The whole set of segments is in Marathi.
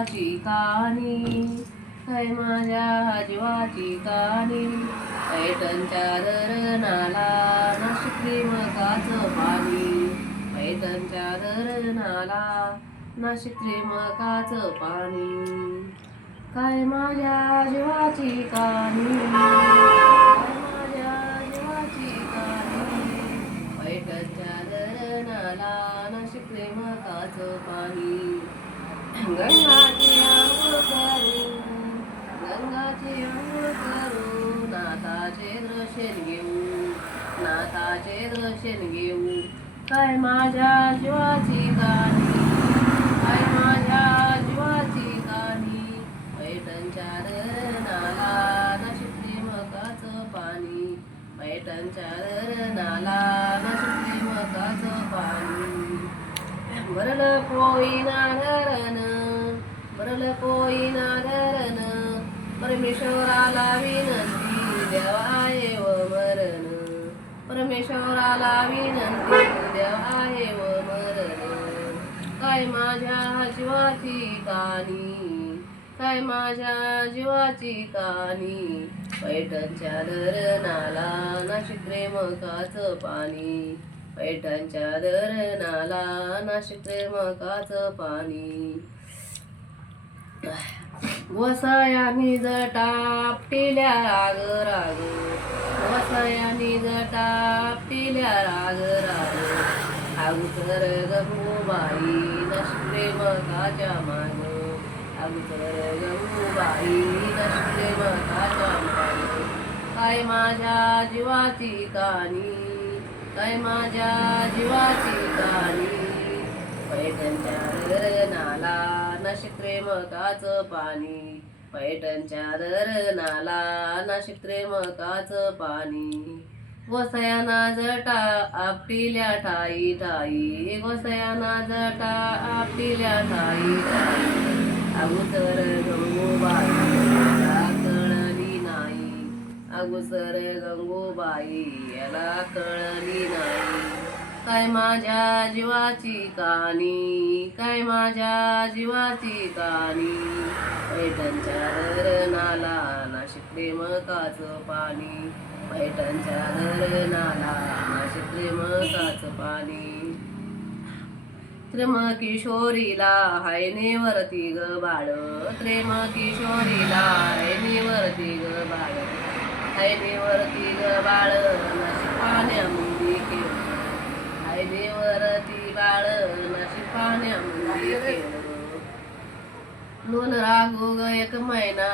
जीवाची कहाणी, काय माझ्या जीवाची कहाणी. पैठणच्या धरणाला नाशिक त्रिमकाचं पाणी, पैठणच्या धरणाला नाशिक त्रिमकाचं पाणी. काय माझ्या जीवाची कहाणी, काय माझ्या जीवाची कहाणी. पैठणच्या धरणाला नाशिक त्रिमकाचं पाणी. गंगाची आंघोळ करू, गंगाची आंघोळ करू, नाथाचे दर्शन घेऊ, नाथाचे दर्शन घेऊ. काय माझ्या जीवाची कहाणी, काय माझ्या जीवाची कहाणी. पैठणच्या धरणाला नाशिक त्रिमकाचं पाणी, पैठणच्या धरणाला नाशिक त्रिमकाचं पाणी. भरलं कोयना धरण, भरलं कोयना धरण, परमेश्वराला विनंती देवा येव मरण, परमेश्वराला विनंती देवा येव मरण. काय माझ्या जीवाची कहाणी, काय माझ्या जीवाची कहाणी. पैठणच्या धरणाला नाशिक त्रिमकाचं पाणी, पैठणच्या धरणाला नाशिक त्रिमकाचं पाणी. वसयानी जटा आपटिल्या राग राग, वसयानी जटा आपटिल्या राग राग. अगोदर गंगूबाई नाशिक त्रिमकाच्या माग, अगोदर गंगूबाई नाशिक त्रिमकाच्या माग. काय माझ्या जीवाची कहाणी, काय माझ्या जीवाची कहाणी. पैठणच्या धरणाला नाशिक त्रिमकाचं पाणी, पैठणच्या धरणाला नाशिक त्रिमकाचं पाणी. वसयाना जटा आपटिल्या ठाई ठाई, वसयाना जटा आपटिल्या ठाई ठाई. अगोदर गंगूबाई याला कळली नाही, अगोदर गंगूबाई याला कळली नाही. काय माझ्या जीवाची कहाणी, काय माझ्या जीवाची कहाणी. पैठणच्या धरणाला नाशिक त्रिमकाचं पाणी, पैठणच्या धरणाला नाशिक त्रिमकाचं पाणी. त्रिमकिशोरीला हायनेवरती ग बाळ, त्रिमकिशोरीला हायनेवरती ग बाळ, हायनेवरती ग बाळ नाशिक पाण्यामध्ये खेळ, हायनेवरती बाळ नाशिक पाण्यामध्ये खेळ. दोन रागो ग एक महिना,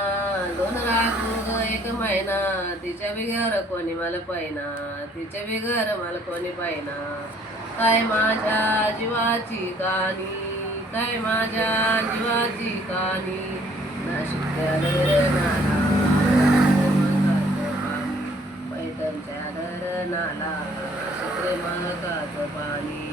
दोन रागो ग एक महिना, तिच्या बिगर कोणी मला पाहिना, तिच्या बिगर मला कोणी पाहिना. काय माझ्या जीवाची कहाणी, काय माझ्या जीवाची कहाणी. नाशिकच्या धरणाला पैठणच्या धरणाला नाशिक त्रिमकाचं पाणी.